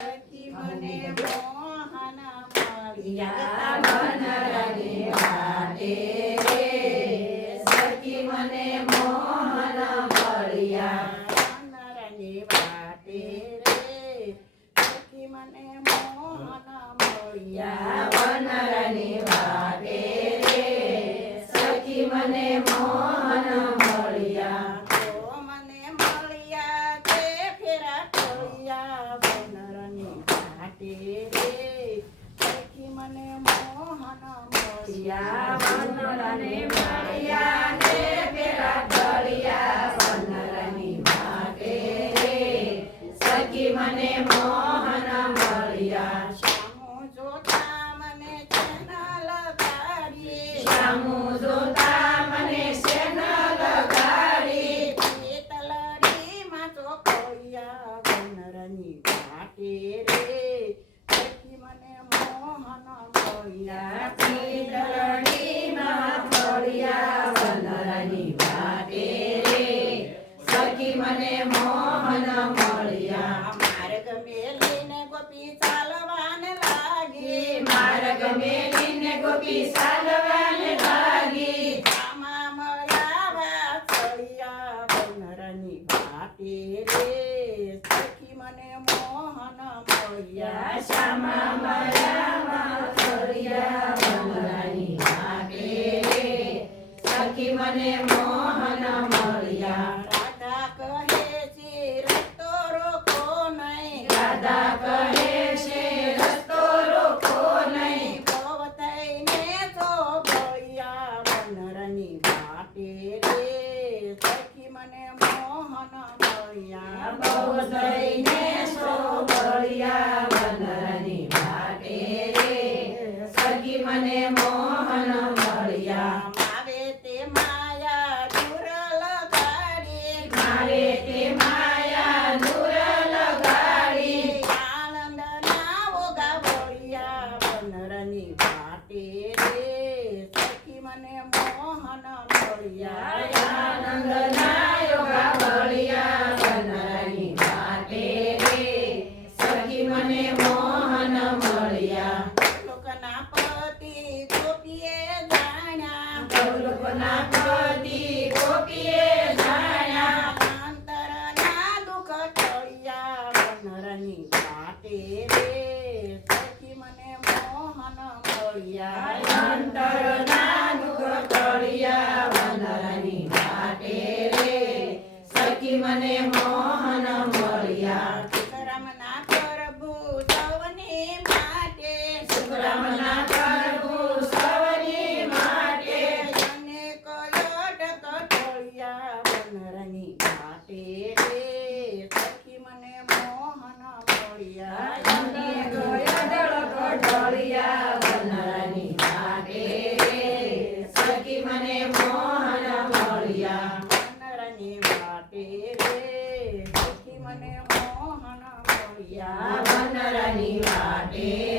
સખી મને મોહન મળ્યા વનરાની વાટે રે સખી મને મોહન મળ્યા વનરાની વાટે રે સખી મને મોહન મળ્યા વનરાની વાટે રે સખી મને મોહન મળ્યા તો મને મળ્યા તે ફેરા ટોળિયા વનરાની વાટે રે સખી મને મોહન મળ્યા વનરાની મળ્યા રે પેલા ઢળિયા વનરાની વાટે રે સખી મને મોહન મળ્યા શામુ જોતા મને ચેનલ ગાડી શામુ જોતા મને શેન લગાડી તલડીમાં ચોખોડિયા વનરાની વાટે રે સખી મને મોહન મળ્યા પીતળડીમાં ફળિયા વનરાની વાટે રે સખી મને મોહન મળ્યા માર્ગ મેલીને ગોપી ચાલવાને લાગી માર્ગ મેલીને ગોપી ચાલવાને લાગી આમાં મળ્યા વાછળિયા વનરાની વાટે રે સખી મને મોહન મળ્યા શ્યામા મળ્યા ફળિયા વનરાની વાટે રે સખી મને મોહન મળ્યા રાધા કહે છે રસ્તો રોકો નહીં રાધા કહે છે રસ્તો રોકો નહીં ભવ થઈને તો ભળિયા વનરાની વાટે રે સખી મને મોહન મળ્યા બહુ થઈને સો મળ્યા વનરાની વાટે રે સખી મને મોહન મળ્યા મારે તે માયા દૂર લગાડી મારે તે માયા દૂર લગાડી આનંદના ઓગા ભળિયા વનરાની વાટે રે સખી મને મોહન મળ્યા આનંદના યોગા મળ્યા વનરાની વાટે રે સખી મને મોહન મળ્યા લોકના પતિ ગોપીએ જાણ્યા ગૌરવના પતિ ગોપીએ જાણ્યા અંતરના દુઃખ ટળ્યા વનરાની વાટે રે સખી મને મોહન મળ્યા અંતરના દુઃખ ટળ્યા વનરાની વાટે રે સખી મને મોહન મળ્યા સુખરામના પ્રભુ સૌની માટે સુખરામના પ્રભુ સૌની માટે અનેક લટક ટળ્યા વનરાની વાટે રે સખી મને મોહન મળ્યા અનેક યડળક ઢળિયા વનરાની વાટે રે સખી મને મોહન મળ્યા વનરાની વાટે રે સખી મને મોહન મળ્યા વનરાની વાટે